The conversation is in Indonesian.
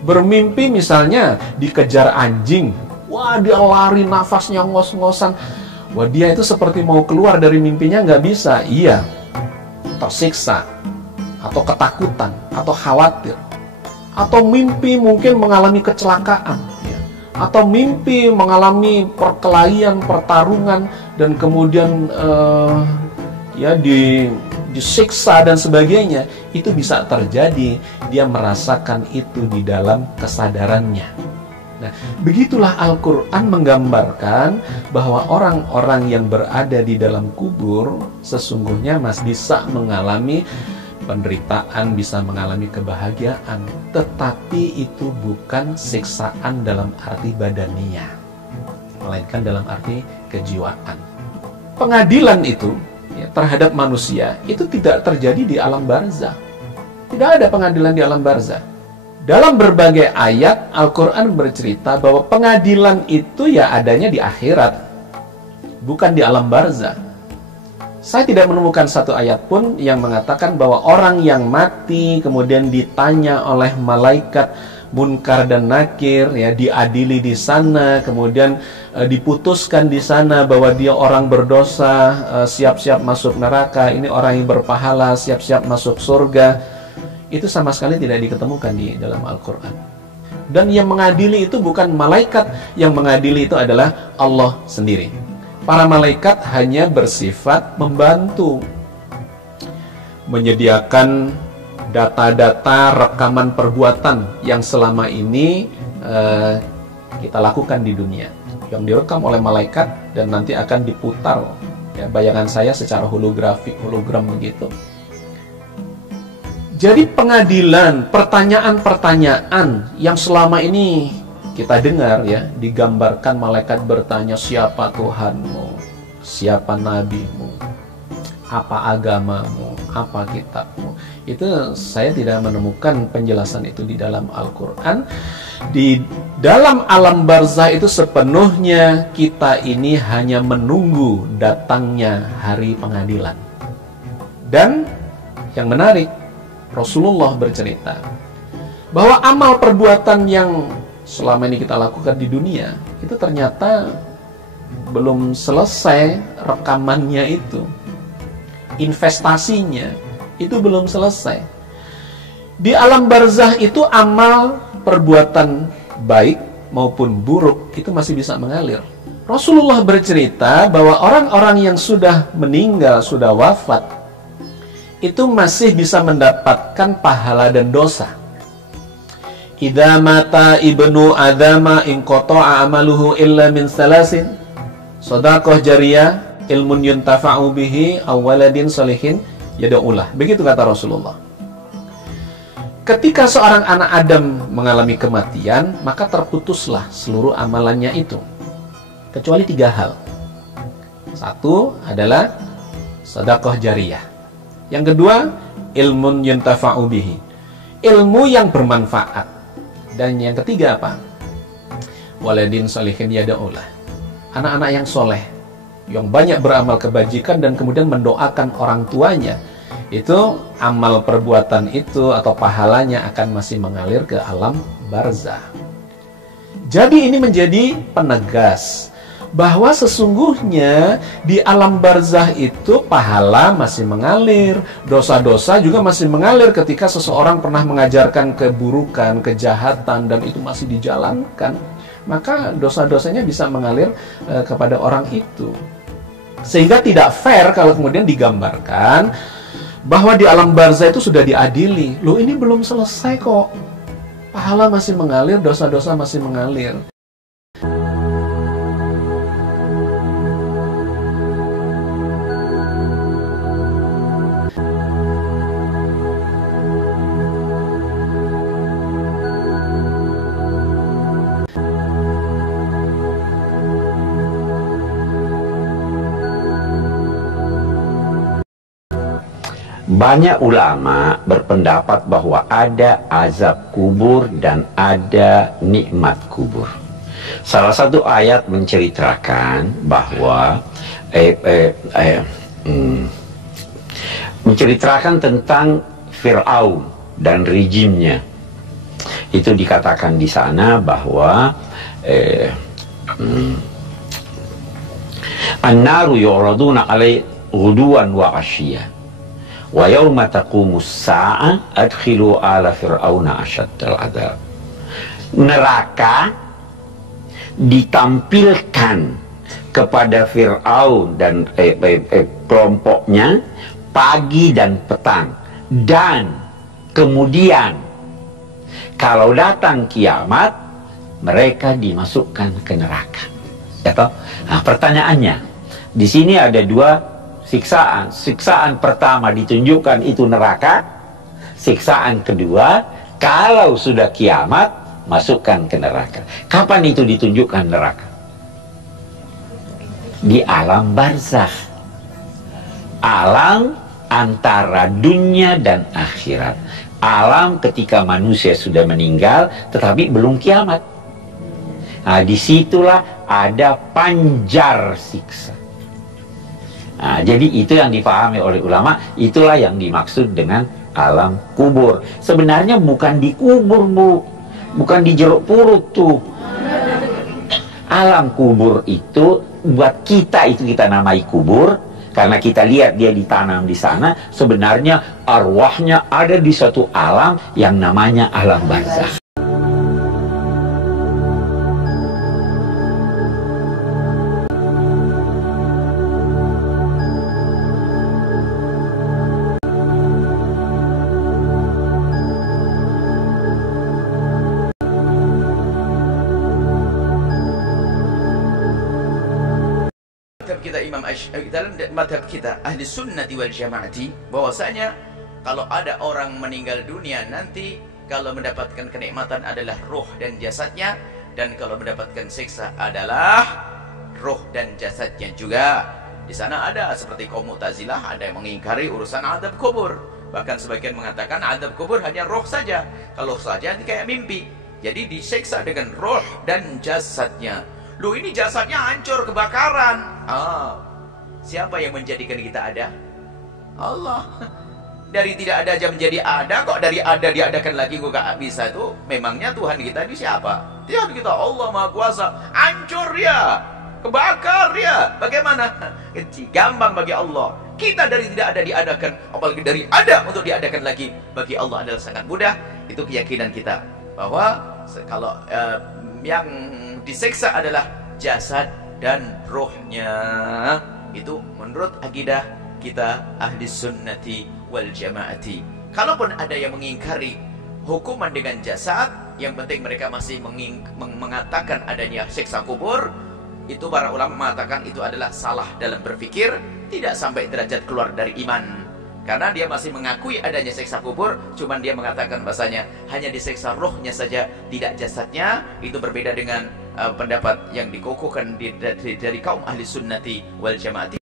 Bermimpi misalnya dikejar anjing, wah dia lari nafasnya ngos-ngosan, wah dia itu seperti mau keluar dari mimpinya nggak bisa. Iya, tersiksa, atau ketakutan, atau khawatir, atau mimpi mungkin mengalami kecelakaan, ya. Atau mimpi mengalami perkelahian, pertarungan, dan kemudian ya disiksa dan sebagainya. Itu bisa terjadi, dia merasakan itu di dalam kesadarannya. Nah, begitulah Al-Quran menggambarkan bahwa orang-orang yang berada di dalam kubur sesungguhnya bisa mengalami penderitaan, bisa mengalami kebahagiaan, tetapi itu bukan siksaan dalam arti badaniah, melainkan dalam arti kejiwaan. Pengadilan itu terhadap manusia itu tidak terjadi di alam barzah. Tidak ada pengadilan di alam barzah. Dalam berbagai ayat Al-Quran bercerita bahwa pengadilan itu ya adanya di akhirat, bukan di alam barzah. Saya tidak menemukan satu ayat pun yang mengatakan bahwa orang yang mati kemudian ditanya oleh malaikat Munkar dan Nakir, ya, diadili di sana, kemudian diputuskan di sana bahwa dia orang berdosa, siap-siap masuk neraka, ini orang yang berpahala, siap-siap masuk surga. Itu sama sekali tidak diketemukan di dalam Al-Quran. Dan yang mengadili itu bukan malaikat, yang mengadili itu adalah Allah sendiri. Para malaikat hanya bersifat membantu, menyediakan data-data rekaman perbuatan yang selama ini kita lakukan di dunia, yang direkam oleh malaikat dan nanti akan diputar, ya, bayangan saya secara hologram begitu. Jadi pengadilan, pertanyaan-pertanyaan yang selama ini kita dengar, ya, digambarkan malaikat bertanya, siapa Tuhanmu, siapa nabimu, apa agamamu, apa kitabmu. Itu saya tidak menemukan penjelasan itu di dalam Al-Quran. Di dalam alam barzah itu sepenuhnya kita ini hanya menunggu datangnya hari pengadilan. Dan yang menarik, Rasulullah bercerita bahwa amal perbuatan yang selama ini kita lakukan di dunia itu ternyata belum selesai rekamannya itu, investasinya itu belum selesai. Di alam barzah itu amal perbuatan baik maupun buruk itu masih bisa mengalir. Rasulullah bercerita bahwa orang-orang yang sudah meninggal, sudah wafat, itu masih bisa mendapatkan pahala dan dosa. Idza mata ibnu adama in qata'a amaluhu illa min salasin, shadaqah jariyah, ilmun yuntafa'u bihi, aw waladin shalihin yad'ulah. Begitu kata Rasulullah. Ketika seorang anak Adam mengalami kematian, maka terputuslah seluruh amalannya itu, kecuali 3 hal. Satu adalah sedekah jariyah. Yang kedua, ilmun yuntafa'u bihi, ilmu yang bermanfaat. Dan yang ketiga apa? Waladin shalihin yad'ulah, anak-anak yang soleh, yang banyak beramal kebajikan dan kemudian mendoakan orang tuanya. Itu amal perbuatan itu atau pahalanya akan masih mengalir ke alam barzah. Jadi ini menjadi penegas bahwa sesungguhnya di alam barzah itu pahala masih mengalir, dosa-dosa juga masih mengalir. Ketika seseorang pernah mengajarkan keburukan, kejahatan, dan itu masih dijalankan, maka dosa-dosanya bisa mengalir kepada orang itu. Sehingga tidak fair kalau kemudian digambarkan bahwa di alam barzah itu sudah diadili. Loh, ini belum selesai kok, pahala masih mengalir, dosa-dosa masih mengalir. Banyak ulama berpendapat bahwa ada azab kubur dan ada nikmat kubur. Salah satu ayat menceritakan bahwa menceritakan tentang Fir'aun dan rejimnya Itu dikatakan di sana bahwa an-naru yu'raduna 'alai ghuduwan wa 'ashiyya wa yawma taqumus sa'ah adkhilu ala fir'auna asyaddal 'adzab. Neraka ditampilkan kepada Fir'aun dan kelompoknya pagi dan petang, dan kemudian kalau datang kiamat mereka dimasukkan ke neraka. Ya toh? Nah, pertanyaannya di sini ada dua siksaan. Siksaan pertama ditunjukkan itu neraka. Siksaan kedua, kalau sudah kiamat masukkan ke neraka. Kapan itu ditunjukkan neraka? Di alam barzakh. Alam antara dunia dan akhirat. Alam ketika manusia sudah meninggal tetapi belum kiamat. Nah, disitulah ada panjar siksa. Nah, jadi itu yang dipahami oleh ulama, itulah yang dimaksud dengan alam kubur. Sebenarnya bukan dikubur, Bu. Bukan di jeruk purut tuh. Alam kubur itu buat kita, itu kita namai kubur karena kita lihat dia ditanam di sana. Sebenarnya arwahnya ada di satu alam yang namanya alam barzakh. Kita dalam madhab kita ahli sunnati wal jamaati, bahwasanya kalau ada orang meninggal dunia nanti kalau mendapatkan kenikmatan adalah roh dan jasadnya, dan kalau mendapatkan siksa adalah roh dan jasadnya juga. Di sana ada seperti kaum Mu'tazilah, ada yang mengingkari urusan adab kubur. Bahkan sebagian mengatakan adab kubur hanya roh saja. Kalau roh saja ini kayak mimpi. Jadi disiksa dengan roh dan jasadnya. Loh, ini jasadnya hancur, kebakaran. Siapa yang menjadikan kita ada? Allah. Dari tidak ada aja menjadi ada, kok dari ada diadakan lagi kok gak bisa tuh. Memangnya Tuhan kita ini siapa? Tuhan kita Allah Maha Kuasa. Hancur ya, kebakar ya. Bagaimana? Gampang bagi Allah. Kita dari tidak ada diadakan, apalagi dari ada untuk diadakan lagi, bagi Allah adalah sangat mudah. Itu keyakinan kita bahwa kalau yang disiksa adalah jasad dan rohnya. Itu menurut akidah kita ahli sunnati wal jamaati. Kalaupun ada yang mengingkari hukuman dengan jasad, yang penting mereka masih mengatakan adanya siksa kubur, itu para ulama mengatakan itu adalah salah dalam berpikir, tidak sampai derajat keluar dari iman. Karena dia masih mengakui adanya siksa kubur, cuman dia mengatakan bahasanya hanya disiksa rohnya saja, tidak jasadnya. Itu berbeda dengan pendapat yang dikukuhkan dari kaum ahli sunnati wal jamaati.